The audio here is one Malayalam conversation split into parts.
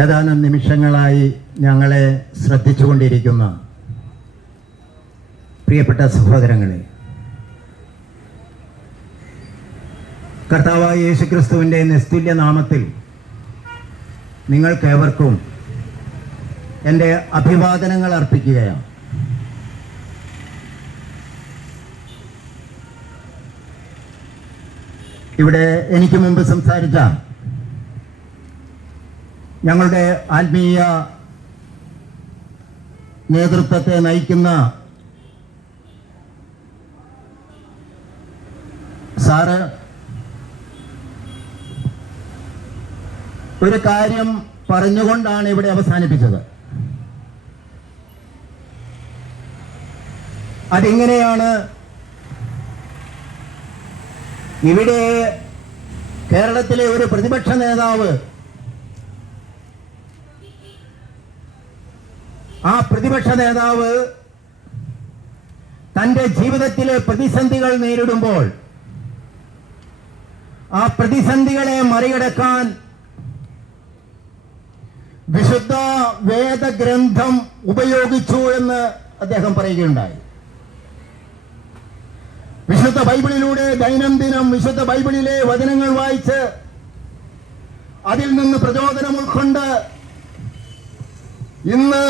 ഏതാനും നിമിഷങ്ങളായി ഞങ്ങളെ ശ്രദ്ധിച്ചുകൊണ്ടിരിക്കുന്ന പ്രിയപ്പെട്ട സഹോദരങ്ങളെ കർത്താവായ യേശുക്രിസ്തുവിന്റെ നിസ്തുല്യ നാമത്തിൽ നിങ്ങൾക്കേവർക്കും എന്റെ അഭിവാദനങ്ങൾ അർപ്പിക്കുകയാണ്. ഇവിടെ എനിക്ക് മുമ്പ് സംസാരിച്ച ഞങ്ങളുടെ ആത്മീയ നേതൃത്വത്തെ നയിക്കുന്ന സാറ് ഒരു കാര്യം പറഞ്ഞുകൊണ്ടാണ് ഇവിടെ അവസാനിപ്പിച്ചത്. അതിങ്ങനെയാണ് ഇവിടെ കേരളത്തിലെ ഒരു പ്രതിപക്ഷ നേതാവ് ആ പ്രതിപക്ഷ നേതാവ് തന്റെ ജീവിതത്തിലെ പ്രതിസന്ധികൾ നേരിടുമ്പോൾ ആ പ്രതിസന്ധികളെ മറികടക്കാൻ വിശുദ്ധ വേദഗ്രന്ഥം ഉപയോഗിച്ചു എന്ന് അദ്ദേഹം പറയുകയുണ്ടായി. വിശുദ്ധ ബൈബിളിലൂടെ ദൈനംദിനം വിശുദ്ധ ബൈബിളിലെ വചനങ്ങൾ വായിച്ച് അതിൽ നിന്ന് പ്രചോദനം ഉൾക്കൊണ്ട് ഇന്ന്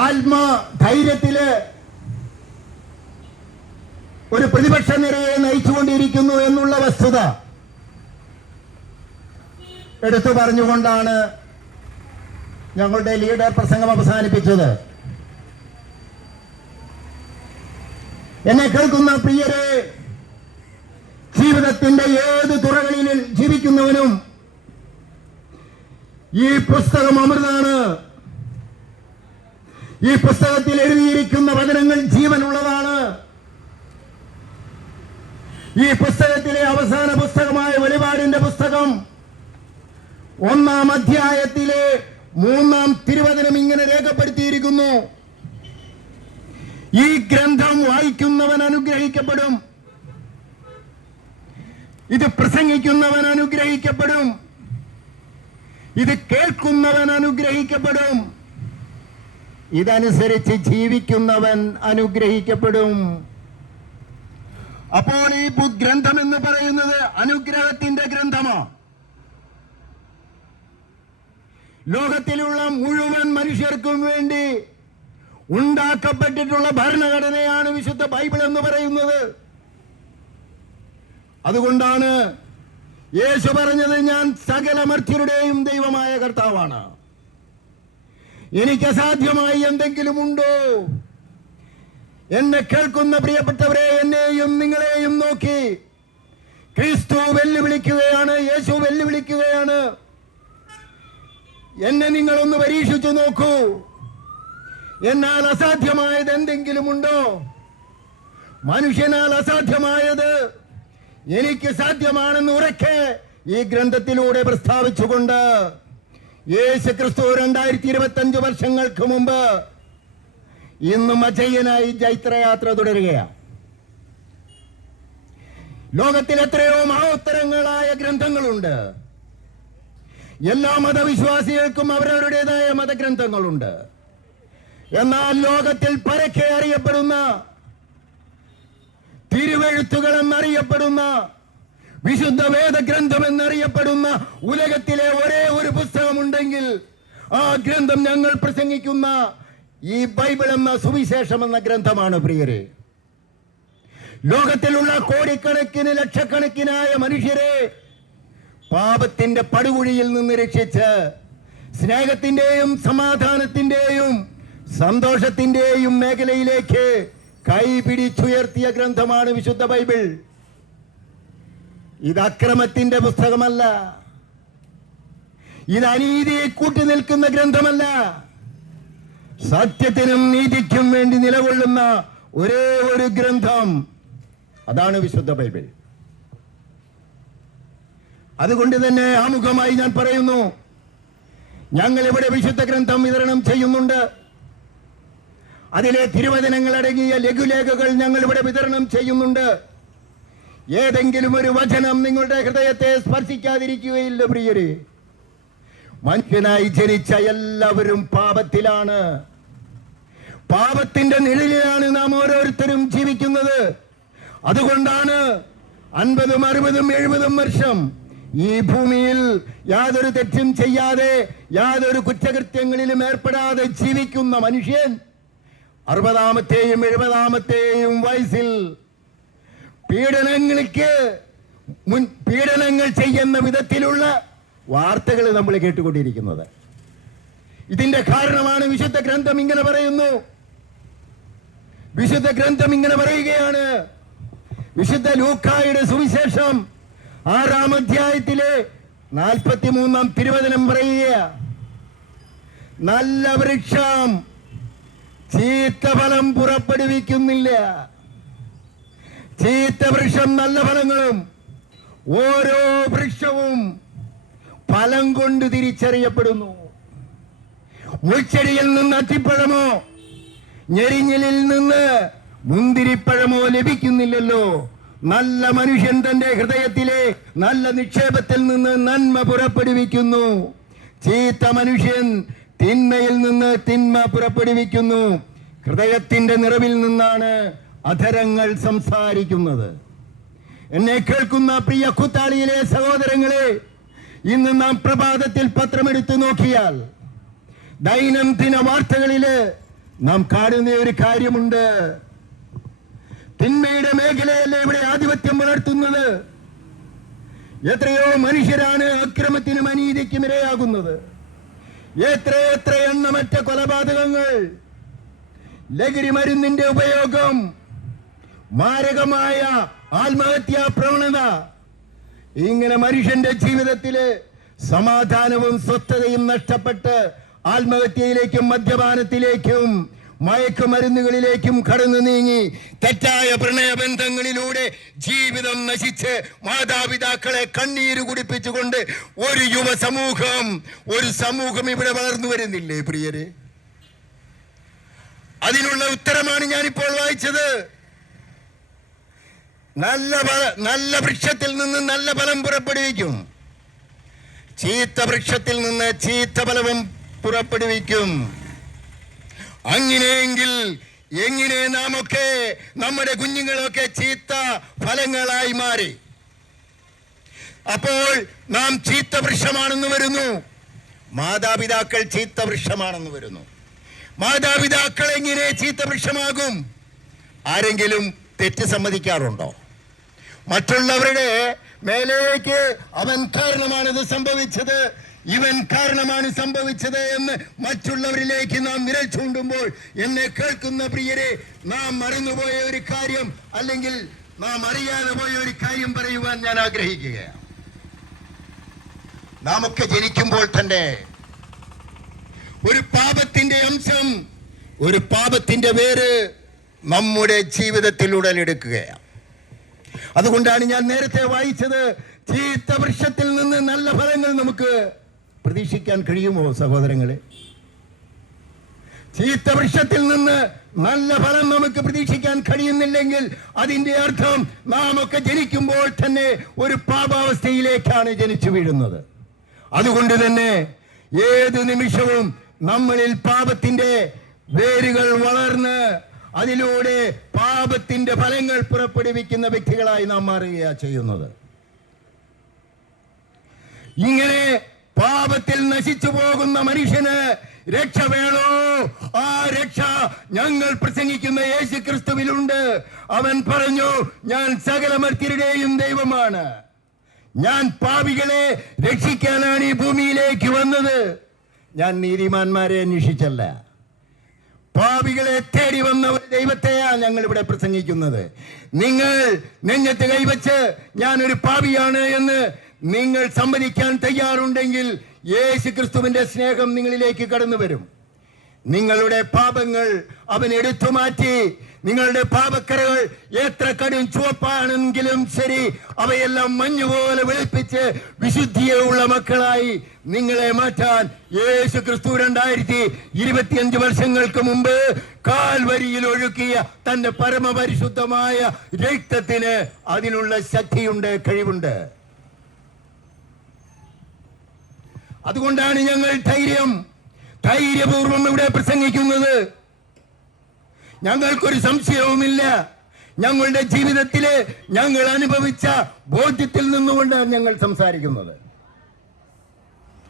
ആത്മധൈര്യത്തിൽ ഒരു പ്രതിപക്ഷ നിരയെ നയിച്ചുകൊണ്ടിരിക്കുന്നു എന്നുള്ള വസ്തുത എടുത്തു പറഞ്ഞുകൊണ്ടാണ് ഞങ്ങളുടെ ലീഡർ പ്രസംഗം അവസാനിപ്പിച്ചത്. എന്നെ കേൾക്കുന്ന പ്രിയരെ ജീവിതത്തിന്റെ ഏത് തുറകളിൽ ജീവിക്കുന്നവനും ഈ പുസ്തകം അമൃതാണ്. ഈ പുസ്തകത്തിൽ എഴുതിയിരിക്കുന്ന വചനങ്ങൾ ജീവനുള്ളതാണ്. ഈ പുസ്തകത്തിലെ അവസാന പുസ്തകമായ വെളിപാടിന്റെ പുസ്തകം ഒന്നാം അധ്യായത്തിലെ മൂന്നാം തിരുവചനം ഇങ്ങനെ രേഖപ്പെടുത്തിയിരിക്കുന്നു. ഈ ഗ്രന്ഥം വായിക്കുന്നവൻ അനുഗ്രഹിക്കപ്പെടും. ഇത് പ്രസംഗിക്കുന്നവൻ അനുഗ്രഹിക്കപ്പെടും. ഇത് കേൾക്കുന്നവൻ അനുഗ്രഹിക്കപ്പെടും. ഇതനുസരിച്ച് ജീവിക്കുന്നവൻ അനുഗ്രഹിക്കപ്പെടും. അപ്പോൾ ഈ ഗ്രന്ഥം എന്ന് പറയുന്നത് അനുഗ്രഹത്തിന്റെ ഗ്രന്ഥമോ. ലോകത്തിലുള്ള മുഴുവൻ മനുഷ്യർക്കും വേണ്ടി ഉണ്ടാക്കപ്പെട്ടിട്ടുള്ള ഭരണഘടനയാണ് വിശുദ്ധ ബൈബിൾ എന്ന് പറയുന്നത്. അതുകൊണ്ടാണ് യേശു പറഞ്ഞത് ഞാൻ സകല മർത്യരുടെയും ദൈവമായ കർത്താവാണ്. എനിക്ക് അസാധ്യമായി എന്തെങ്കിലും ഉണ്ടോ? എന്നെ കേൾക്കുന്ന പ്രിയപ്പെട്ടവരെ എന്നെയും നിങ്ങളെയും നോക്കി. ക്രിസ്തു വെല്ലുവിളിക്കുകയാണ് യേശു വെല്ലുവിളിക്കുകയാണ്. എന്നെ നിങ്ങളൊന്ന് പരീക്ഷിച്ചു നോക്കൂ. എന്നാൽ അസാധ്യമായത് എന്തെങ്കിലും ഉണ്ടോ? മനുഷ്യനാൽ അസാധ്യമായത് എനിക്ക് സാധ്യമാണെന്ന് ഉറക്കെ ഈ ഗ്രന്ഥത്തിലൂടെ പ്രസ്താവിച്ചുകൊണ്ട് യേശു ക്രിസ്തു രണ്ടായിരത്തി ഇരുപത്തി അഞ്ച് വർഷങ്ങൾക്ക് മുമ്പ് ഇന്നും അജയ്യനായി ജൈത്രയാത്ര തുടരുകയാണ്. ലോകത്തിൽ എത്രയോ മഹോത്തരങ്ങളായ ഗ്രന്ഥങ്ങളുണ്ട്. എല്ലാ മതവിശ്വാസികൾക്കും അവരവരുടേതായ മതഗ്രന്ഥങ്ങളുണ്ട്. എന്നാൽ ലോകത്തിൽ പരക്കെ അറിയപ്പെടുന്ന തിരുവെഴുത്തുകൾ എന്നറിയപ്പെടുന്ന വിശുദ്ധ വേദഗ്രന്ഥം എന്നറിയപ്പെടുന്ന ഉലകത്തിലെ ഒരേ ഒരു പുസ്തകമുണ്ടെങ്കിൽ ആ ഗ്രന്ഥം ഞങ്ങൾ പ്രസംഗിക്കുന്ന ഈ ബൈബിൾ എന്ന സുവിശേഷം എന്ന ഗ്രന്ഥമാണ് പ്രിയരെ. ലോകത്തിലുള്ള കോടിക്കണക്കിന് ലക്ഷക്കണക്കിനായ മനുഷ്യരെ പാപത്തിന്റെ പടുകുഴിയിൽ നിന്ന് രക്ഷിച്ച് സ്നേഹത്തിന്റെയും സമാധാനത്തിന്റെയും സന്തോഷത്തിന്റെയും മേഖലയിലേക്ക് കൈ പിടിച്ചുയർത്തിയ ഗ്രന്ഥമാണ് വിശുദ്ധ ബൈബിൾ. ഇത് അക്രമത്തിന്റെ പുസ്തകമല്ല. ഇത് അനീതിയെ കൂട്ടി നിൽക്കുന്ന ഗ്രന്ഥമല്ല. സത്യത്തിനും നീതിക്കും വേണ്ടി നിലകൊള്ളുന്ന ഒരേ ഒരു ഗ്രന്ഥം. അതാണ് വിശുദ്ധ ബൈബിൾ. അതുകൊണ്ട് തന്നെ ആമുഖമായി ഞാൻ പറയുന്നു ഞങ്ങൾ ഇവിടെ വിശുദ്ധ ഗ്രന്ഥം വിതരണം ചെയ്യുന്നുണ്ട്. അതിലെ തിരുവചനങ്ങൾ അടങ്ങിയ ലഘുലേഖകൾ ഞങ്ങൾ ഇവിടെ വിതരണം ചെയ്യുന്നുണ്ട്. ഏതെങ്കിലും ഒരു വചനം നിങ്ങളുടെ ഹൃദയത്തെ സ്പർശിക്കാതിരിക്കുകയില്ല പ്രിയര്. മനുഷ്യനായി ജനിച്ച എല്ലാവരും പാപത്തിലാണ്. പാപത്തിന്റെ നിഴലിലാണ് നാം ഓരോരുത്തരും ജീവിക്കുന്നത്. അതുകൊണ്ടാണ് അൻപതും അറുപതും എഴുപതും വർഷം ഈ ഭൂമിയിൽ യാതൊരു തെറ്റും ചെയ്യാതെ യാതൊരു കുറ്റകൃത്യങ്ങളിലും ഏർപ്പെടാതെ ജീവിക്കുന്ന മനുഷ്യൻ അറുപതാമത്തെയും എഴുപതാമത്തെയും വയസ്സിൽ പീഡനങ്ങൾക്ക് മുൻ പീഡനങ്ങൾ ചെയ്യുന്ന വിധത്തിലുള്ള വാർത്തകൾ നമ്മൾ കേട്ടുകൊണ്ടിരിക്കുന്നത്. ഇതിന്റെ കാരണമാണ് വിശുദ്ധ ഗ്രന്ഥം ഇങ്ങനെ പറയുന്നു. വിശുദ്ധ ഗ്രന്ഥം ഇങ്ങനെ പറയുകയാണ്. വിശുദ്ധ ലൂക്കായുടെ സുവിശേഷം ആറാം അധ്യായത്തിലെ നാൽപ്പത്തി മൂന്നാം തിരുവചനം പറയുക. നല്ല വൃക്ഷം ചീത്ത ഫലം പുറപ്പെടുവിക്കുന്നില്ല. ചീത്ത വൃക്ഷം നല്ല ഫലങ്ങളും ഓരോ വൃക്ഷവും ഫലം കൊണ്ട് തിരിച്ചറിയപ്പെടുന്നു. മുൾച്ചെടിയിൽ നിന്ന് അത്തിപ്പഴമോ ഞെരിഞ്ഞലിൽ നിന്ന് മുന്തിരിപ്പഴമോ ലഭിക്കുന്നില്ലല്ലോ. നല്ല മനുഷ്യൻ തന്റെ ഹൃദയത്തിലെ നല്ല നിക്ഷേപത്തിൽ നിന്ന് നന്മ പുറപ്പെടുവിക്കുന്നു. ചീത്ത മനുഷ്യൻ തിന്മയിൽ നിന്ന് തിന്മ പുറപ്പെടുവിക്കുന്നു. ഹൃദയത്തിന്റെ നിറവിൽ നിന്നാണ് അധരങ്ങൾ സംസാരിക്കുന്നത്. എന്നെ കേൾക്കുന്ന പ്രിയ കുത്താളിയിലെ സഹോദരങ്ങളെ ഇന്ന് നാം പ്രഭാതത്തിൽ പത്രമെടുത്തു നോക്കിയാൽ ദൈനംദിന വാർത്തകളിൽ നാം കാണുന്ന ഒരു കാര്യമുണ്ട്. തിന്മയുടെ മേഖലയല്ലേ ഇവിടെ ആധിപത്യം പുലർത്തുന്നത് എത്രയോ മനുഷ്യരാണ് അക്രമത്തിനും അനീതിക്കും ഇരയാകുന്നത്. എത്ര എത്ര എണ്ണമറ്റ കൊലപാതകങ്ങൾ ലഹരി മരുന്നിന്റെ ഉപയോഗം മാരകമായ ആത്മഹത്യാ പ്രവണത. ഇങ്ങനെ മനുഷ്യന്റെ ജീവിതത്തിൽ സമാധാനവും സ്വസ്ഥതയും നഷ്ടപ്പെട്ട് ആത്മഹത്യയിലേക്കും മദ്യപാനത്തിലേക്കും മയക്കുമരുന്നുകളിലേക്കും കടന്നു നീങ്ങി തെറ്റായ പ്രണയബന്ധങ്ങളിലൂടെ ജീവിതം നശിച്ച് മാതാപിതാക്കളെ കണ്ണീര് കുടിപ്പിച്ചുകൊണ്ട് ഒരു യുവസമൂഹം ഒരു സമൂഹം ഇവിടെ വളർന്നു വരുന്നില്ലേ പ്രിയരെ? അതിനുള്ള ഉത്തരമാണ് ഞാനിപ്പോൾ വായിച്ചത്. നല്ല നല്ല വൃക്ഷത്തിൽ നിന്ന് നല്ല ഫലം പുറപ്പെടുവിക്കും. ചീത്ത വൃക്ഷത്തിൽ നിന്ന് ചീത്ത ഫലവും പുറപ്പെടുവിക്കും. അങ്ങനെയെങ്കിൽ എങ്ങനെ നാമൊക്കെ നമ്മുടെ കുഞ്ഞുങ്ങളൊക്കെ ചീത്ത ഫലങ്ങളായി മാറി? അപ്പോൾ നാം ചീത്ത വൃക്ഷമാണെന്ന് വരുന്നു. മാതാപിതാക്കൾ ചീത്ത വൃക്ഷമാണെന്ന് വരുന്നു. മാതാപിതാക്കൾ എങ്ങനെ ചീത്ത വൃക്ഷമാകും? ആരെങ്കിലും തെറ്റ് സമ്മതിക്കാറുണ്ടോ? മറ്റുള്ളവരുടെ മേലേക്ക് അവൻ കാരണമാണിത് സംഭവിച്ചത്. ഇവൻ കാരണമാണ് സംഭവിച്ചത് എന്ന് മറ്റുള്ളവരിലേക്ക് നാം വിരൽ ചൂണ്ടുമ്പോൾ എന്നെ കേൾക്കുന്ന പ്രിയരെ നാം മറന്നുപോയ ഒരു കാര്യം അല്ലെങ്കിൽ നാം അറിയാതെ പോയ ഒരു കാര്യം പറയുവാൻ ഞാൻ ആഗ്രഹിക്കുകയാണ്. നാം ഒക്കെ ജനിക്കുമ്പോൾ തന്നെ ഒരു പാപത്തിന്റെ അംശം ഒരു പാപത്തിന്റെ വേര് നമ്മുടെ ജീവിതത്തിൽ ഉടലെടുക്കുകയാണ് അതുകൊണ്ടാണ് ഞാൻ നേരത്തെ വായിച്ചത്. ചീത്ത വൃക്ഷത്തിൽ നിന്ന് നല്ല ഫലങ്ങൾ നമുക്ക് പ്രതീക്ഷിക്കാൻ കഴിയുമോ സഹോദരങ്ങളെ? ചീത്ത വൃക്ഷത്തിൽ നിന്ന് നല്ല ഫലം നമുക്ക് പ്രതീക്ഷിക്കാൻ കഴിയുന്നില്ലെങ്കിൽ അതിന്റെ അർത്ഥം നാം ഒക്കെ ജനിക്കുമ്പോൾ തന്നെ ഒരു പാപാവസ്ഥയിലേക്കാണ് ജനിച്ചു വീഴുന്നത്. അതുകൊണ്ട് തന്നെ ഏത് നിമിഷവും നമ്മളിൽ പാപത്തിന്റെ വേരുകൾ വളർന്ന് അതിലൂടെ പാപത്തിന്റെ ഫലങ്ങൾ പുറപ്പെടുവിക്കുന്ന വ്യക്തികളായി നാം മാറുകയാണ് ചെയ്യുന്നത്. ഇങ്ങനെ പാപത്തിൽ നശിച്ചു പോകുന്ന മനുഷ്യന് രക്ഷ വേണോ? ആ രക്ഷ ഞങ്ങൾ പ്രസംഗിക്കുന്ന യേശു ക്രിസ്തുവിലുണ്ട് അവൻ പറഞ്ഞു ഞാൻ സകല മർത്യരുടെയും ദൈവമാണ്. ഞാൻ പാപികളെ രക്ഷിക്കാനാണ് ഈ ഭൂമിയിലേക്ക് വന്നത്. ഞാൻ നീതിമാന്മാരെ അന്വേഷിച്ചല്ല. പാപികളെ തേടി വന്ന ഒരു ദൈവത്തെയാണ് ഞങ്ങൾ ഇവിടെ പ്രസംഗിക്കുന്നത്. നിങ്ങൾ നെഞ്ഞത്ത് കൈവച്ച് ഞാൻ ഒരു പാപിയാണ് എന്ന് നിങ്ങൾ സമ്മതിക്കാൻ തയ്യാറുണ്ടെങ്കിൽ യേശു ക്രിസ്തുവിന്റെ സ്നേഹം നിങ്ങളിലേക്ക് കടന്നു വരും നിങ്ങളുടെ പാപങ്ങൾ അവൻ എടുത്തു മാറ്റി നിങ്ങളുടെ പാപക്കരകൾ എത്ര കടും ചുവപ്പാണെങ്കിലും ശരി അവയെല്ലാം മഞ്ഞുപോലെ വെളുപ്പിച്ച് വിശുദ്ധിയുള്ള മക്കളായി നിങ്ങളെ മാറ്റാൻ യേശു ക്രിസ്തു രണ്ടായിരത്തി ഇരുപത്തിയഞ്ച് വർഷങ്ങൾക്ക് മുമ്പ് കാൽവരിയിൽ ഒഴുക്കിയ തന്റെ പരമപരിശുദ്ധമായ രക്തത്തിന് അതിനുള്ള ശക്തിയുണ്ട് കഴിവുണ്ട്. അതുകൊണ്ടാണ് ഞങ്ങൾ ധൈര്യം ധൈര്യപൂർവം ഇവിടെ പ്രസംഗിക്കുന്നത്. ഞങ്ങൾക്കൊരു സംശയവുമില്ല. ഞങ്ങളുടെ ജീവിതത്തിൽ ഞങ്ങൾ അനുഭവിച്ച ബോധ്യത്തിൽ നിന്നുകൊണ്ടാണ് ഞങ്ങൾ സംസാരിക്കുന്നത്.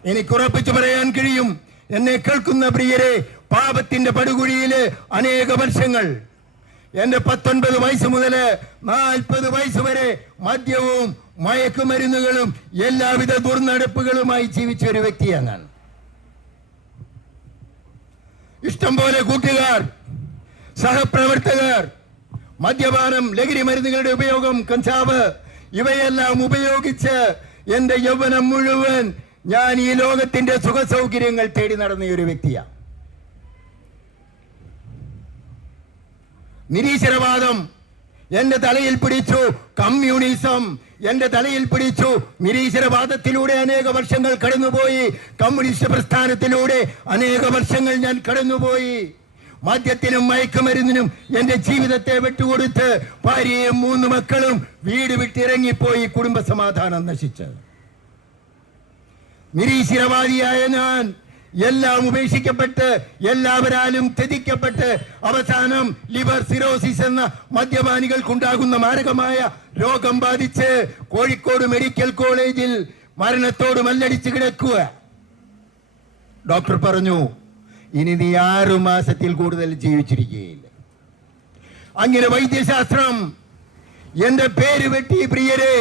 എനിക്കുറപ്പിച്ചു പറയാൻ കഴിയും എന്നെ കേൾക്കുന്ന പ്രിയരെ പാപത്തിന്റെ പടുകുഴിയിൽ അനേക വർഷങ്ങൾ. എന്റെ പത്തൊൻപത് വയസ്സ് മുതൽ നാൽപ്പത് വയസ്സ് വരെ മദ്യവും മയക്കുമരുന്നുകളും എല്ലാവിധ ദുർനടപ്പുകളുമായി ജീവിച്ച ഒരു വ്യക്തിയാണ് ഞാൻ. ഇഷ്ടം പോലെ കൂട്ടുകാർ സഹപ്രവർത്തകർ മദ്യപാനം ലഹരി മരുന്നുകളുടെ ഉപയോഗം കഞ്ചാവ് ഇവയെല്ലാം ഉപയോഗിച്ച് എന്റെ യൗവനം മുഴുവൻ ഞാൻ ഈ ലോകത്തിന്റെ സുഖ സൗകര്യങ്ങൾ തേടി നടന്ന ഒരു വ്യക്തിയാണ് നിരീശ്വരവാദം എന്റെ തലയിൽ പിടിച്ചു കമ്മ്യൂണിസം എന്റെ തലയിൽ പിടിച്ചു നിരീശ്വരവാദത്തിലൂടെ അനേക വർഷങ്ങൾ കടന്നുപോയി കമ്മ്യൂണിസ്റ്റ് പ്രസ്ഥാനത്തിലൂടെ അനേക വർഷങ്ങൾ ഞാൻ കടന്നുപോയി. മദ്യത്തിനും മയക്കുമരുന്നിനും എന്റെ ജീവിതത്തെ വിട്ടുകൊടുത്ത് ഭാര്യയും മൂന്ന് മക്കളും വീട് വിട്ടിറങ്ങിപ്പോയി കുടുംബ സമാധാനം നശിച്ച്. നിരീശ്വരവാദിയായ ഞാൻ എല്ലാം ഉപേക്ഷിക്കപ്പെട്ട് എല്ലാവരാലും ത്യജിക്കപ്പെട്ട് അവസാനം ലിവർ സിറോസിസ് എന്ന മദ്യപാനികൾക്കുണ്ടാകുന്ന മാരകമായ രോഗം ബാധിച്ച് കോഴിക്കോട് മെഡിക്കൽ കോളേജിൽ മരണത്തോട് മല്ലടിച്ച് കിടക്കുക. ഡോക്ടർ പറഞ്ഞു ഇനി നീ ആറു മാസത്തിൽ കൂടുതൽ ജീവിച്ചിരിക്കുകയില്ല അങ്ങനെ വൈദ്യശാസ്ത്രം എന്റെ പേര് വെട്ടി പ്രിയരെ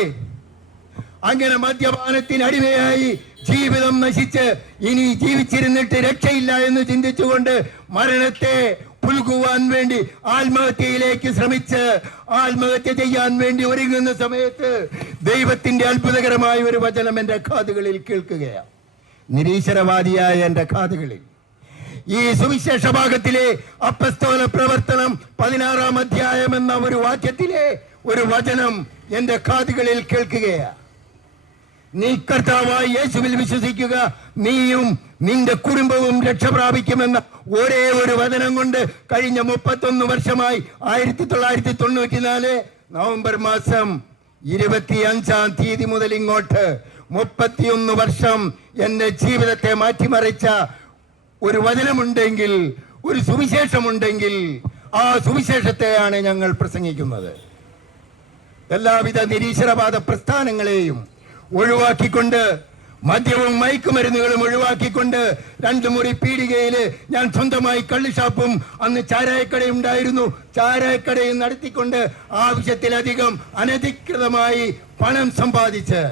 അങ്ങനെ മദ്യപാനത്തിന് അടിമയായി ജീവിതം നശിച്ച് ഇനി ജീവിച്ചിരുന്നിട്ട് രക്ഷയില്ല എന്ന് ചിന്തിച്ചുകൊണ്ട് മരണത്തെ പുൽകുവാൻ വേണ്ടി ആത്മഹത്യയിലേക്ക് ശ്രമിച്ച് ആത്മഹത്യ ചെയ്യാൻ വേണ്ടി ഒരുങ്ങുന്ന സമയത്ത് ദൈവത്തിന്റെ അത്ഭുതകരമായ ഒരു വചനം എന്റെ കാതുകളിൽ കേൾക്കുകയാണ്. നിരീശ്വരവാദിയായ എന്റെ കാതുകളിൽ. ഈ സുവിശേഷ ഭാഗത്തിലെ അപ്പസ്തോല പ്രവർത്തനം പതിനാറാം അധ്യായം എന്ന ഒരു വാക്യത്തിലെ ഒരു വചനം എന്റെ കാതുകളിൽ കേൾക്കുകയാണ് നീ കർത്താവായി യേശുവിൽ വിശ്വസിക്കുക നീയും നിന്റെ കുടുംബവും രക്ഷ പ്രാപിക്കുമെന്ന ഒരേ ഒരു വചനം കൊണ്ട് കഴിഞ്ഞ മുപ്പത്തൊന്ന് വർഷമായി ആയിരത്തി തൊള്ളായിരത്തി തൊണ്ണൂറ്റിനാല് നവംബർ മാസം ഇരുപത്തി അഞ്ചാം തീയതി മുതൽ ഇങ്ങോട്ട് മുപ്പത്തിയൊന്ന് വർഷം എന്റെ ജീവിതത്തെ മാറ്റിമറിച്ച ഒരു വചനമുണ്ടെങ്കിൽ ഒരു സുവിശേഷമുണ്ടെങ്കിൽ ആ സുവിശേഷത്തെയാണ് ഞങ്ങൾ പ്രസംഗിക്കുന്നത്. എല്ലാവിധ നിരീശ്വരവാദ പ്രസ്ഥാനങ്ങളെയും ഒഴിവാക്കിക്കൊണ്ട് മദ്യവും മയക്കുമരുന്നുകളും ഒഴിവാക്കിക്കൊണ്ട് രണ്ടു മുറി പീടികയിൽ ഞാൻ സ്വന്തമായി കള്ളിഷാപ്പും അന്ന് ചാരായക്കടയും ഉണ്ടായിരുന്നു. ചാരായക്കടയും നടത്തിക്കൊണ്ട് ആവശ്യത്തിലധികം അനധികൃതമായി പണം സമ്പാദിച്ച്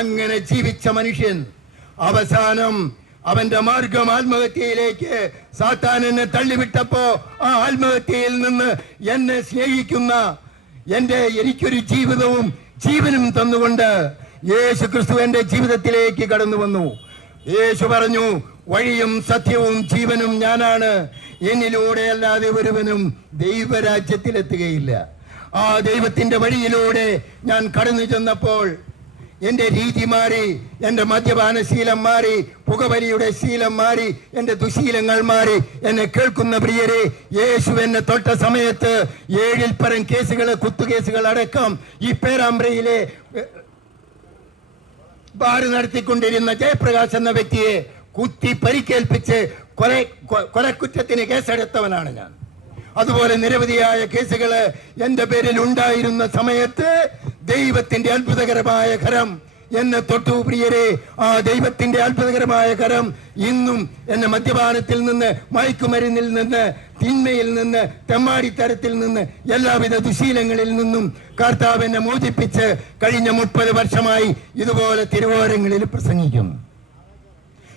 അങ്ങനെ ജീവിച്ച മനുഷ്യൻ അവസാനം അവന്റെ മാർഗം ആത്മഹത്യയിലേക്ക് സാത്താൻ എന്നെ തള്ളിവിട്ടപ്പോ ആ ആത്മഹത്യയിൽ നിന്ന് എന്നെ സ്നേഹിക്കുന്ന എന്റെ എനിക്കൊരു ജീവിതവും ജീവനും തന്നുകൊണ്ട് യേശു ക്രിസ്തു എന്റെ ജീവിതത്തിലേക്ക് കടന്നു വന്നു. യേശു പറഞ്ഞു വഴിയും സത്യവും ജീവനും ഞാനാണ്. എന്നിലൂടെ അല്ലാതെ ഒരുവനും ദൈവരാജ്യത്തിലെത്തുകയില്ല. ആ ദൈവത്തിന്റെ വഴിയിലൂടെ ഞാൻ കടന്നു ചെന്നപ്പോൾ എന്റെ രീതി മാറി എന്റെ മദ്യപാന ശീലം മാറി പുകവലിയുടെ ശീലം മാറി എന്റെ ദുശീലങ്ങൾ മാറി. എന്നെ കേൾക്കുന്ന പ്രിയരെ യേശു എന്നെ തൊട്ട സമയത്ത് ഏഴിൽ പരം കേസുകൾ കുത്തുകേസുകൾ അടക്കം ഈ പേരാമ്പ്രയിലെ ബാറ് നടത്തിക്കൊണ്ടിരുന്ന ജയപ്രകാശ് എന്ന വ്യക്തിയെ കുത്തി പരിക്കേൽപ്പിച്ച് കൊല കൊലക്കുറ്റത്തിന് കേസെടുത്തവനാണ് ഞാൻ. അതുപോലെ നിരവധിയായ കേസുകൾ എന്റെ പേരിൽ ഉണ്ടായിരുന്ന സമയത്ത് ദൈവത്തിന്റെ അത്ഭുതകരമായ കരം എന്നെ തൊട്ടു പ്രിയരെ. ആ ദൈവത്തിന്റെ അത്ഭുതകരമായ കരം ഇന്നും എന്നെ മദ്യപാനത്തിൽ നിന്ന് മയക്കുമരുന്നിൽ നിന്ന് തിന്മയിൽ നിന്ന് തെമ്മാടിത്തരത്തിൽ നിന്ന് എല്ലാവിധ ദുശീലങ്ങളിൽ നിന്നും കർത്താവ് എന്നെ മോചിപ്പിച്ച് കഴിഞ്ഞ മുപ്പത് വർഷമായി ഇതുപോലെ തിരുവോരങ്ങളിൽ പ്രസംഗിക്കും.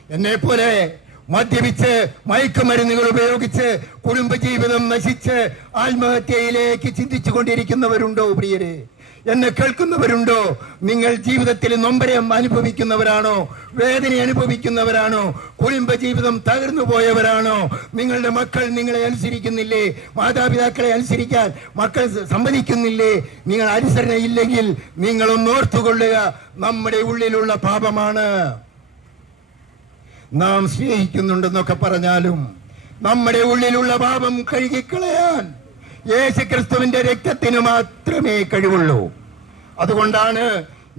എന്നെ പോലെ മദ്യപിച്ച് മയക്കുമരുന്നുകൾ ഉപയോഗിച്ച് കുടുംബജീവിതം നശിച്ച് ആത്മഹത്യയിലേക്ക് ചിന്തിച്ചു കൊണ്ടിരിക്കുന്നവരുണ്ടോ പ്രിയരെ? എന്നെ കേൾക്കുന്നവരുണ്ടോ? നിങ്ങൾ ജീവിതത്തിൽ നൊമ്പരം അനുഭവിക്കുന്നവരാണോ? വേദന അനുഭവിക്കുന്നവരാണോ? കുടുംബ ജീവിതം തകർന്നു പോയവരാണോ? നിങ്ങളുടെ മക്കൾ നിങ്ങളെ അനുസരിക്കുന്നില്ലേ? മാതാപിതാക്കളെ അനുസരിക്കാൻ മക്കൾ സമ്മതിക്കുന്നില്ലേ? നിങ്ങൾ അനുസരണ ഇല്ലെങ്കിൽ നിങ്ങളൊന്ന് ഓർത്തുകൊള്ളുക. നമ്മുടെ ഉള്ളിലുള്ള പാപമാണ്. നാം സ്നേഹിക്കുന്നുണ്ടെന്നൊക്കെ പറഞ്ഞാലും നമ്മുടെ ഉള്ളിലുള്ള പാപം കഴുകിക്കളയാൻ യേശു ക്രിസ്തുവിന്റെ രക്തത്തിന് മാത്രമേ കഴിവുള്ളൂ. അതുകൊണ്ടാണ്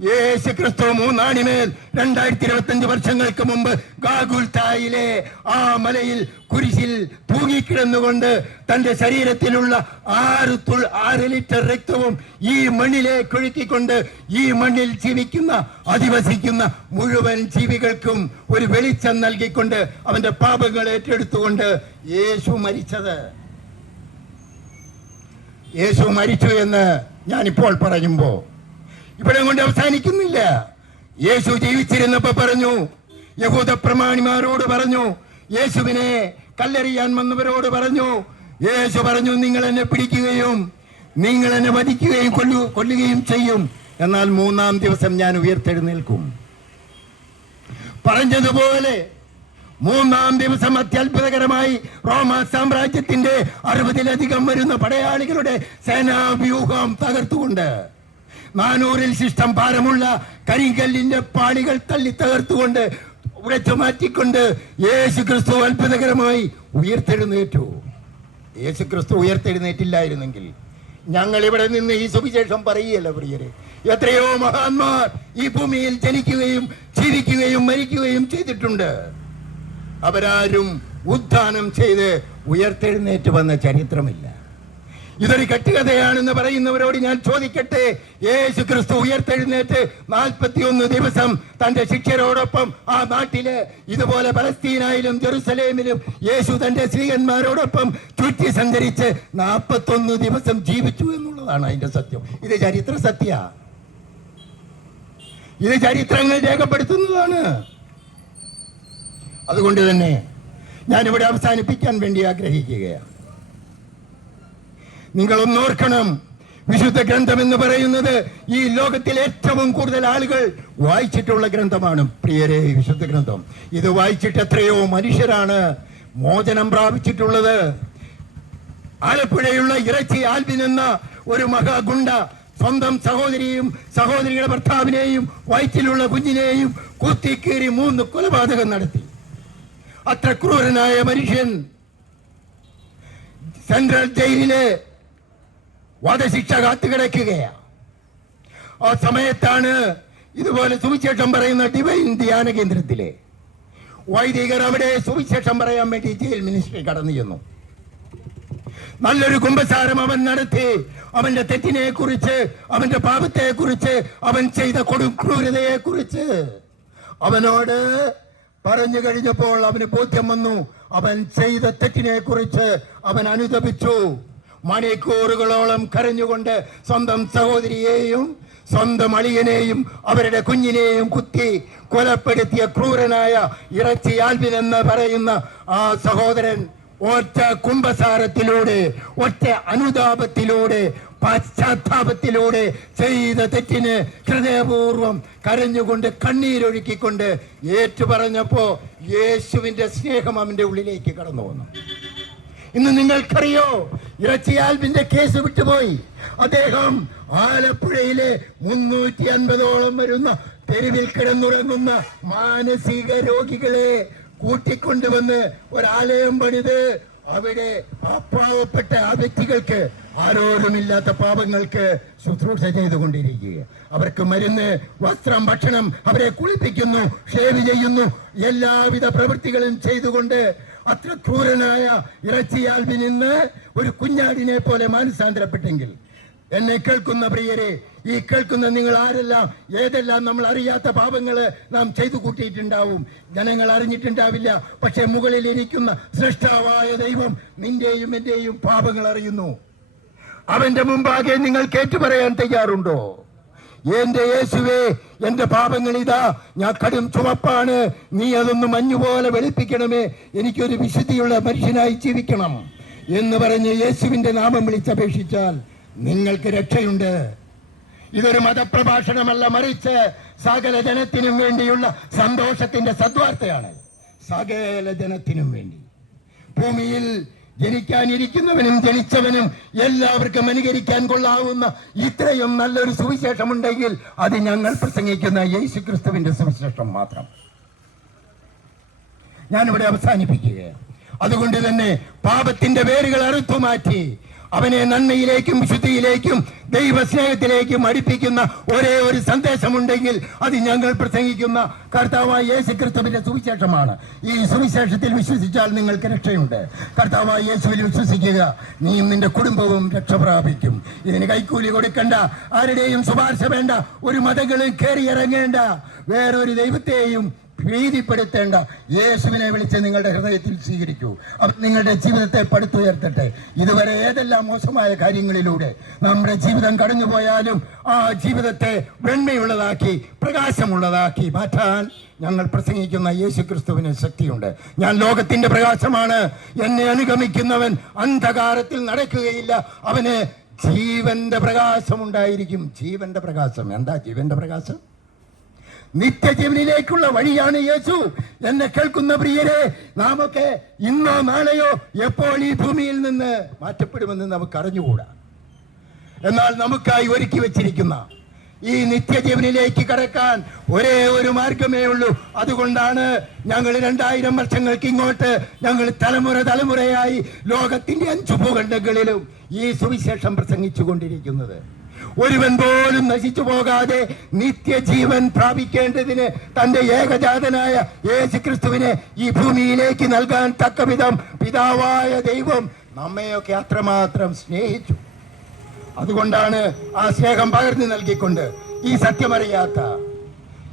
യേശു ക്രിസ്തു മൂന്നാണിമേൽ രണ്ടായിരത്തി ഇരുപത്തി അഞ്ച് വർഷങ്ങൾക്ക് മുമ്പ് ഗാഗുൽത്തായിലെ ആ മലയിൽ കുരിശിൽ തൂങ്ങിക്കിടന്നുകൊണ്ട് തന്റെ ശരീരത്തിലുള്ള ആറ് തുൾ ആറ് ലിറ്റർ രക്തവും ഈ മണ്ണിലേക്ക് ഒഴുക്കിക്കൊണ്ട് ഈ മണ്ണിൽ ജീവിക്കുന്ന അധിവസിക്കുന്ന മുഴുവൻ ജീവികൾക്കും ഒരു വെളിച്ചം നൽകിക്കൊണ്ട് അവന്റെ പാപങ്ങൾ ഏറ്റെടുത്തുകൊണ്ട് യേശു മരിച്ചത്. യേശു മരിച്ചു എന്ന് ഞാനിപ്പോൾ പറയുമ്പോ ഇവിടെ കൊണ്ട് അവസാനിക്കുന്നില്ല. യേശു ജീവിച്ചിരുന്നപ്പോ പറഞ്ഞു യഹൂദ പ്രമാണിമാരോട് പറഞ്ഞു യേശുവിനെ കല്ലെറിയാൻ വന്നവരോട് പറഞ്ഞു യേശു പറഞ്ഞു നിങ്ങൾ എന്നെ പിടിക്കുകയും നിങ്ങൾ എന്നെ വധിക്കുകയും കൊല്ലു കൊല്ലുകയും ചെയ്യും. എന്നാൽ മൂന്നാം ദിവസം ഞാൻ ഉയർത്തെഴുന്നേൽക്കും. പറഞ്ഞതുപോലെ മൂന്നാം ദിവസം അത്യത്ഭുതകരമായി റോമ സാമ്രാജ്യത്തിന്റെ അറുപതിലധികം വരുന്ന പടയാളികളുടെ സേനാവ്യൂഹം തകർത്തുകൊണ്ട് നാനൂറിൽ ശിഷ്ടം ഭാരമുള്ള കരിങ്കല്ലിന്റെ പാളികൾ തള്ളി തകർത്തുകൊണ്ട് ഉറച്ചു മാറ്റിക്കൊണ്ട് യേശു ക്രിസ്തു അത്ഭുതകരമായി ഉയർത്തെഴുന്നേറ്റു. യേശു ക്രിസ്തു ഉയർത്തെഴുന്നേറ്റില്ലായിരുന്നെങ്കിൽ ഞങ്ങൾ ഇവിടെ നിന്ന് ഈ സുവിശേഷം പറയുകയല്ല പ്രിയരെ? എത്രയോ മഹാന്മാർ ഈ ഭൂമിയിൽ ജനിക്കുകയും ജീവിക്കുകയും മരിക്കുകയും ചെയ്തിട്ടുണ്ട്. അവരാരും ഉദ്ധാനം ചെയ്ത് ഉയർത്തെഴുന്നേറ്റ് വന്ന ചരിത്രമില്ല. ഇതൊരു കെട്ടുകഥയാണെന്ന് പറയുന്നവരോട് ഞാൻ ചോദിക്കട്ടെ? യേശു ക്രിസ്തു ഉയർത്തെഴുന്നേറ്റ് നാൽപ്പത്തിയൊന്ന് ദിവസം തന്റെ ശിഷ്യരോടൊപ്പം ആ നാട്ടിൽ ഇതുപോലെ പലസ്തീനായാലും ജെറുസലേമിലും യേശു തന്റെ സ്ത്രീകന്മാരോടൊപ്പം ചുറ്റി സഞ്ചരിച്ച് നാൽപ്പത്തൊന്ന് ദിവസം ജീവിച്ചു എന്നുള്ളതാണ് അതിന്റെ സത്യം. ഇത് ചരിത്ര സത്യ. ഇത് ചരിത്രങ്ങൾ രേഖപ്പെടുത്തുന്നതാണ്. അതുകൊണ്ട് തന്നെ ഞാനിവിടെ അവസാനിപ്പിക്കാൻ വേണ്ടി ആഗ്രഹിക്കുകയാണ്. നിങ്ങളൊന്ന് ഓർക്കണം. വിശുദ്ധ ഗ്രന്ഥം എന്ന് പറയുന്നത് ഈ ലോകത്തിൽ ഏറ്റവും കൂടുതൽ ആളുകൾ വായിച്ചിട്ടുള്ള ഗ്രന്ഥമാണ്. പ്രിയരെ വിശുദ്ധ ഗ്രന്ഥം. ഇത് വായിച്ചിട്ട് എത്രയോ മനുഷ്യരാണ് മോചനം പ്രാപിച്ചിട്ടുള്ളത്. ആലപ്പുഴയുള്ള ഇറച്ചി ആൽബിൻ എന്ന ഒരു മഹാഗുണ്ട സ്വന്തം സഹോദരിയും സഹോദരിയുടെ ഭർത്താവിനെയും വയറ്റിലുള്ള കുഞ്ഞിനെയും കുത്തിക്കീറി മൂന്ന് കൊലപാതകം നടത്തി. അത്ര ക്രൂരനായ മനുഷ്യൻ സെൻട്രൽ ജയിലിൽ വധശിക്ഷ കാത്തുകിടക്കുകയാണ് ആ സമയത്താണ് ഇതുപോലെ സുവിശേഷം പറയുന്ന ഡിവൈൻ ധ്യാന കേന്ദ്രത്തിലെ വൈദികർ അവിടെ സുവിശേഷം പറയാൻ വേണ്ടി ജയിൽ മിനിസ്ട്രി കടന്നു ചെന്നു. നല്ലൊരു കുംഭസാരം അവൻ നടത്തി. അവന്റെ തെറ്റിനെ കുറിച്ച് അവന്റെ പാപത്തെ കുറിച്ച് അവൻ ചെയ്ത കൊടുക്രൂരതയെ കുറിച്ച് അവനോട് പറഞ്ഞു കഴിഞ്ഞപ്പോൾ അവന് ബോധ്യം വന്നു. അവൻ ചെയ്ത തെറ്റിനെ കുറിച്ച് അവൻ അനുദപിച്ചു. മണിക്കൂറുകളോളം കരഞ്ഞുകൊണ്ട് സ്വന്തം സഹോദരിയെയും സ്വന്തം അളിയനെയും അവരുടെ കുഞ്ഞിനെയും കുത്തി കൊലപ്പെടുത്തിയ ക്രൂരനായ ഇറച്ചി ആൽബിൻ എന്ന് പറയുന്ന ആ സഹോദരൻ ഒറ്റ കുംഭസാരത്തിലൂടെ ഒറ്റ അനുതാപത്തിലൂടെ പശ്ചാത്താപത്തിലൂടെ ചെയ്ത തെറ്റിന് ഹൃദയപൂർവം കരഞ്ഞുകൊണ്ട് കണ്ണീരൊഴുക്കിക്കൊണ്ട് ഏറ്റുപറഞ്ഞപ്പോ യേശുവിന്റെ സ്നേഹം അവന്റെ ഉള്ളിലേക്ക് കടന്നു വന്നു. ഇന്ന് നിങ്ങൾക്കറിയോ? ഇറച്ചിയാൽവിന്റെ കേസ് വിട്ടുപോയി. അദ്ദേഹം ആലപ്പുഴയിലെ മുന്നൂറ്റി അൻപതോളം വരുന്ന തെരുവിൽ കിടന്നുറങ്ങുന്ന മാനസിക രോഗികളെ കൂട്ടിക്കൊണ്ടുവന്ന് ഒരാലയം പണിത് അവിടെ ആ പാവപ്പെട്ട ആ വ്യക്തികൾക്ക് ആരോരുമില്ലാത്ത പാപങ്ങൾക്ക് ശുശ്രൂഷ ചെയ്തുകൊണ്ടിരിക്കുക അവർക്ക് മരുന്ന് വസ്ത്രം ഭക്ഷണം അവരെ കുളിപ്പിക്കുന്നു ഷേവ് ചെയ്യുന്നു. എല്ലാവിധ പ്രവൃത്തികളും ചെയ്തുകൊണ്ട് അത്ര ക്രൂരനായ ഇറച്ചിയാൽ നിന്ന് ഒരു കുഞ്ഞാടിനെ പോലെ മാനസാന്തരപ്പെട്ടെങ്കിൽ എന്നെ കേൾക്കുന്ന പ്രിയരെ ഈ കേൾക്കുന്ന നിങ്ങൾ ആരെല്ലാം? ഏതെല്ലാം നമ്മൾ അറിയാത്ത പാപങ്ങൾ നാം ചെയ്തു കൂട്ടിയിട്ടുണ്ടാവും? ജനങ്ങൾ അറിഞ്ഞിട്ടുണ്ടാവില്ല. പക്ഷെ മുകളിൽ ഇരിക്കുന്ന സൃഷ്ടാവായ ദൈവം നിന്റെയും എന്റെയും പാപങ്ങൾ അറിയുന്നു. അവന്റെ മുമ്പാകെ നിങ്ങൾ കേട്ടുപറയാൻ തയ്യാറുണ്ടോ? എന്റെ യേശുവേ എന്റെ പാപങ്ങൾ ഇതാ. ഞാൻ കടും ചുമപ്പാണ്. നീ അതൊന്ന് മഞ്ഞുപോലെ വെളുപ്പിക്കണമേ. എനിക്കൊരു വിശുദ്ധിയുള്ള മനുഷ്യനായി ജീവിക്കണം എന്ന് പറഞ്ഞ് യേശുവിന്റെ നാമം വിളിച്ചപേക്ഷിച്ചാൽ നിങ്ങൾക്ക് രക്ഷയുണ്ട്. ഇതൊരു മതപ്രഭാഷണമല്ല മറിച്ച് സകല ജനത്തിനും വേണ്ടിയുള്ള സന്തോഷത്തിന്റെ സദ്വാർത്തയാണ്. സകല ജനത്തിനും വേണ്ടി. ഭൂമിയിൽ ജനിക്കാനിരിക്കുന്നവനും ജനിച്ചവനും എല്ലാവർക്കും അനുകരിക്കാൻ കൊള്ളാവുന്ന ഇത്രയും നല്ലൊരു സുവിശേഷമുണ്ടെങ്കിൽ അത് ഞങ്ങൾ പ്രസംഗിക്കുന്ന യേശു ക്രിസ്തുവിന്റെ സുവിശേഷം മാത്രം. ഞാനിവിടെ അവസാനിപ്പിക്കുകയാണ്. അതുകൊണ്ട് തന്നെ പാപത്തിന്റെ വേരുകൾ അറുത്തു മാറ്റി അവനെ നന്മയിലേക്കും വിശുദ്ധിയിലേക്കും ദൈവസ്നേഹത്തിലേക്കും അടുപ്പിക്കുന്ന ഒരേ ഒരു സന്ദേശമുണ്ടെങ്കിൽ അത് ഞങ്ങൾ പ്രസംഗിക്കുന്ന കർത്താവായ യേശു ക്രിസ്തുവിന്റെ സുവിശേഷമാണ്. ഈ സുവിശേഷത്തിൽ വിശ്വസിച്ചാൽ നിങ്ങൾക്ക് രക്ഷയുണ്ട്. കർത്താവായ യേശുവിൽ വിശ്വസിക്കുക നീയും നിന്റെ കുടുംബവും രക്ഷ പ്രാപിക്കും. ഇതിന് കൈക്കൂലി കൊടുക്കണ്ട ആരുടെയും ശുപാർശ വേണ്ട ഒരു മതങ്ങളും കയറി ഇറങ്ങേണ്ട വേറൊരു ദൈവത്തെയും പ്രീതിപ്പെടുത്തേണ്ട യേശുവിനെ വിളിച്ച് നിങ്ങളുടെ ഹൃദയത്തിൽ സ്വീകരിക്കൂ. അവർ നിങ്ങളുടെ ജീവിതത്തെ പടുത്തുയർത്തട്ടെ. ഇതുവരെ ഏതെല്ലാം മോശമായ കാര്യങ്ങളിലൂടെ നമ്മുടെ ജീവിതം കടന്നുപോയാലും ആ ജീവിതത്തെ വെണ്മയുള്ളതാക്കി പ്രകാശമുള്ളതാക്കി മാറ്റാൻ ഞങ്ങൾ പ്രസംഗിക്കുന്ന യേശു ക്രിസ്തുവിന് ശക്തിയുണ്ട്. ഞാൻ ലോകത്തിന്റെ പ്രകാശമാണ്. എന്നെ അനുഗമിക്കുന്നവൻ അന്ധകാരത്തിൽ നടക്കുകയില്ല. അവന് ജീവന്റെ പ്രകാശം ഉണ്ടായിരിക്കും ജീവന്റെ പ്രകാശം. എന്താ ജീവന്റെ പ്രകാശം? നിത്യജീവനിലേക്കുള്ള വഴിയാണ് യേശു എന്നെ കേൾക്കുന്ന പ്രിയരെ നാമൊക്കെ ഇന്നോ നാളെയോ എപ്പോൾ ഈ ഭൂമിയിൽ നിന്ന് മാറ്റപ്പെടുമെന്ന് നമുക്ക് അറിഞ്ഞുകൂടാ എന്നാൽ നമുക്കായി ഒരുക്കി വെച്ചിരിക്കുന്ന ഈ നിത്യജീവനിലേക്ക് കടക്കാൻ ഒരേ ഒരു മാർഗമേ ഉള്ളൂ. അതുകൊണ്ടാണ് ഞങ്ങൾ രണ്ടായിരം വർഷങ്ങൾക്ക് ഇങ്ങോട്ട് ഞങ്ങൾ തലമുറ തലമുറയായി ലോകത്തിന്റെ അഞ്ചു ഭൂഖണ്ഡങ്ങളിലും ഈ സുവിശേഷം പ്രസംഗിച്ചു കൊണ്ടിരിക്കുന്നത് ഒരുവൻ പോലും നശിച്ചു പോകാതെ നിത്യജീവൻ പ്രാപിക്കേണ്ടതിന് തന്റെ ഏകജാതനായ യേശു ക്രിസ്തുവിനെ ഈ ഭൂമിയിലേക്ക് നൽകാൻ തക്കവിധം പിതാവായ ദൈവം നമ്മയൊക്കെ അത്രമാത്രം സ്നേഹിച്ചു. അതുകൊണ്ടാണ് ആ സ്നേഹം പകർന്നു നൽകിക്കൊണ്ട് ഈ സത്യമറിയാത്ത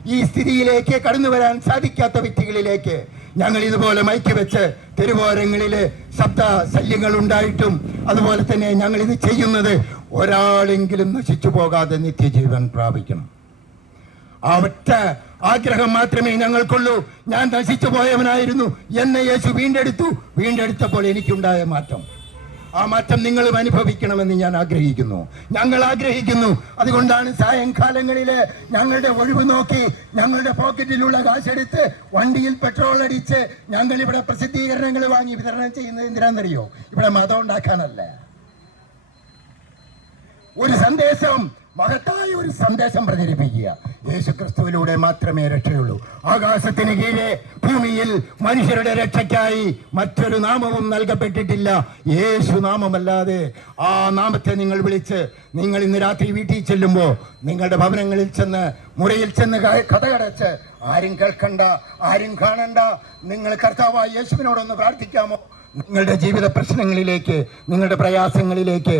ഈ സ്ഥിതിയിലേക്ക് കടന്നു വരാൻ സാധിക്കാത്ത വ്യക്തികളിലേക്ക് ഞങ്ങൾ ഇതുപോലെ മൈക്ക് വെച്ച് തെരുവോരങ്ങളിൽ ശബ്ദ ശല്യങ്ങൾ ഉണ്ടായിട്ടും അതുപോലെ തന്നെ ഞങ്ങൾ ഇത് ചെയ്യുന്നത് ഒരാളെങ്കിലും നശിച്ചു പോകാതെ നിത്യജീവൻ പ്രാപിക്കണം. ആ ഒറ്റ ആഗ്രഹം മാത്രമേ ഞങ്ങൾക്കുള്ളൂ. ഞാൻ നശിച്ചു പോയവനായിരുന്നു. എന്നെ യേശു വീണ്ടെടുത്തു. വീണ്ടെടുത്തപ്പോൾ എനിക്കുണ്ടായ മാറ്റം. ആ മാറ്റം നിങ്ങളും അനുഭവിക്കണമെന്ന് ഞാൻ ആഗ്രഹിക്കുന്നു. ഞങ്ങൾ ആഗ്രഹിക്കുന്നു. അതുകൊണ്ടാണ് സായംകാലങ്ങളിൽ ഞങ്ങളുടെ ഒഴിവ് നോക്കി ഞങ്ങളുടെ പോക്കറ്റിലുള്ള കാശെടുത്ത് വണ്ടിയിൽ പെട്രോൾ അടിച്ച് ഞങ്ങൾ ഇവിടെ പ്രസിദ്ധീകരണങ്ങൾ വാങ്ങി വിതരണം ചെയ്യുന്നത് എന്തിനാണെന്നറിയോ? ഇവിടെ മതം ഉണ്ടാക്കാനല്ല. ഒരു സന്ദേശം മഹത്തായ ഒരു സന്ദേശം പ്രചരിപ്പിക്കുക. യേശുക്രിസ്തുവിലൂടെ മാത്രമേ രക്ഷയുള്ളൂ. ആകാശത്തിന് കീഴെ ഭൂമിയിൽ മനുഷ്യരുടെ രക്ഷയ്ക്കായി മറ്റൊരു നാമവും നൽകപ്പെട്ടിട്ടില്ല. യേശു നാമമല്ലാതെ ആ നാമത്തെ നിങ്ങൾ വിളിച്ച് നിങ്ങൾ ഇന്ന് രാത്രി വീട്ടിൽ ചെല്ലുമ്പോൾ നിങ്ങളുടെ ഭവനങ്ങളിൽ ചെന്ന് മുറിയിൽ ചെന്ന് കഥയടച്ച് ആരും കേൾക്കണ്ട ആരും കാണണ്ട നിങ്ങൾ കർത്താവായ യേശുവിനോടൊന്ന് പ്രാർത്ഥിക്കാമോ? നിങ്ങളുടെ ജീവിത പ്രശ്നങ്ങളിലേക്ക് നിങ്ങളുടെ പ്രയാസങ്ങളിലേക്ക്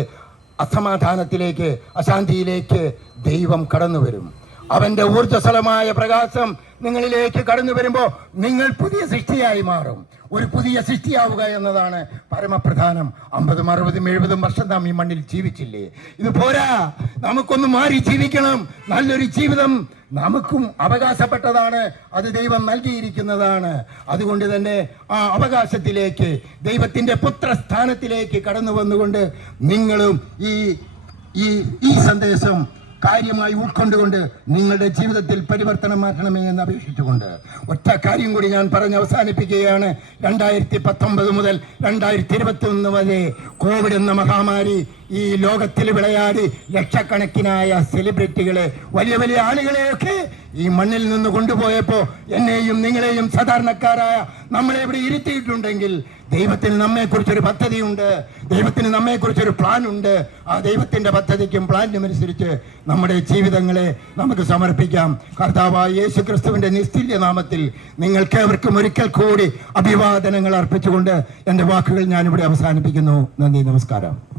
അസമാധാനത്തിലേക്ക് അശാന്തിയിലേക്ക് ദൈവം കടന്നു വരും. അവന്റെ ഊർജസ്വലമായ പ്രകാശം നിങ്ങളിലേക്ക് കടന്നു വരുമ്പോൾ നിങ്ങൾ പുതിയ സൃഷ്ടിയായി മാറും. ഒരു പുതിയ സൃഷ്ടിയാവുക എന്നതാണ് പരമപ്രധാനം. അമ്പതും അറുപതും എഴുപതും വർഷം നാം ഈ മണ്ണിൽ ജീവിച്ചില്ലേ? ഇത് പോരാ. നമുക്കൊന്ന് മാറി ജീവിക്കണം. നല്ലൊരു ജീവിതം നമുക്കും അവകാശപ്പെട്ടതാണ്. അത് ദൈവം നൽകിയിരിക്കുന്നതാണ്. അതുകൊണ്ട് തന്നെ ആ അവകാശത്തിലേക്ക് ദൈവത്തിന്റെ പുത്രസ്ഥാനത്തിലേക്ക് കടന്നു വന്നുകൊണ്ട് നിങ്ങളും ഈ ഈ സന്ദേശം കാര്യമായി ഉൾക്കൊണ്ടുകൊണ്ട് നിങ്ങളുടെ ജീവിതത്തിൽ പരിവർത്തനം മാറ്റണമേ എന്ന് അപേക്ഷിച്ചുകൊണ്ട് ഒറ്റ കാര്യം കൂടി ഞാൻ പറഞ്ഞ് അവസാനിപ്പിക്കുകയാണ്. രണ്ടായിരത്തി പത്തൊമ്പത് മുതൽ രണ്ടായിരത്തി ഇരുപത്തി ഒന്ന് വരെ കോവിഡ് എന്ന മഹാമാരി ഈ ലോകത്തിൽ വിളയാടി ലക്ഷക്കണക്കിനായ സെലിബ്രിറ്റികളെ വലിയ വലിയ ആളുകളെയൊക്കെ ഈ മണ്ണിൽ നിന്ന് കൊണ്ടുപോയപ്പോൾ എന്നെയും നിങ്ങളെയും സാധാരണക്കാരായ നമ്മളെ ഇവിടെ ഇരുത്തിയിട്ടുണ്ടെങ്കിൽ ദൈവത്തിന് നമ്മെക്കുറിച്ചൊരു പദ്ധതിയുണ്ട്. ദൈവത്തിന് നമ്മെക്കുറിച്ചൊരു പ്ലാൻ ഉണ്ട് ആ ദൈവത്തിന്റെ പദ്ധതിക്കും പ്ലാനും അനുസരിച്ച് നമ്മുടെ ജീവിതങ്ങളെ നമുക്ക് സമർപ്പിക്കാം. കർത്താവായ യേശു ക്രിസ്തുവിന്റെ നിസ്തുല്യ നാമത്തിൽ നിങ്ങൾക്കേവർക്കും ഒരിക്കൽ കൂടി അഭിവാദനങ്ങൾ അർപ്പിച്ചുകൊണ്ട് എന്റെ വാക്കുകൾ ഞാനിവിടെ അവസാനിപ്പിക്കുന്നു. നന്ദി നമസ്കാരം.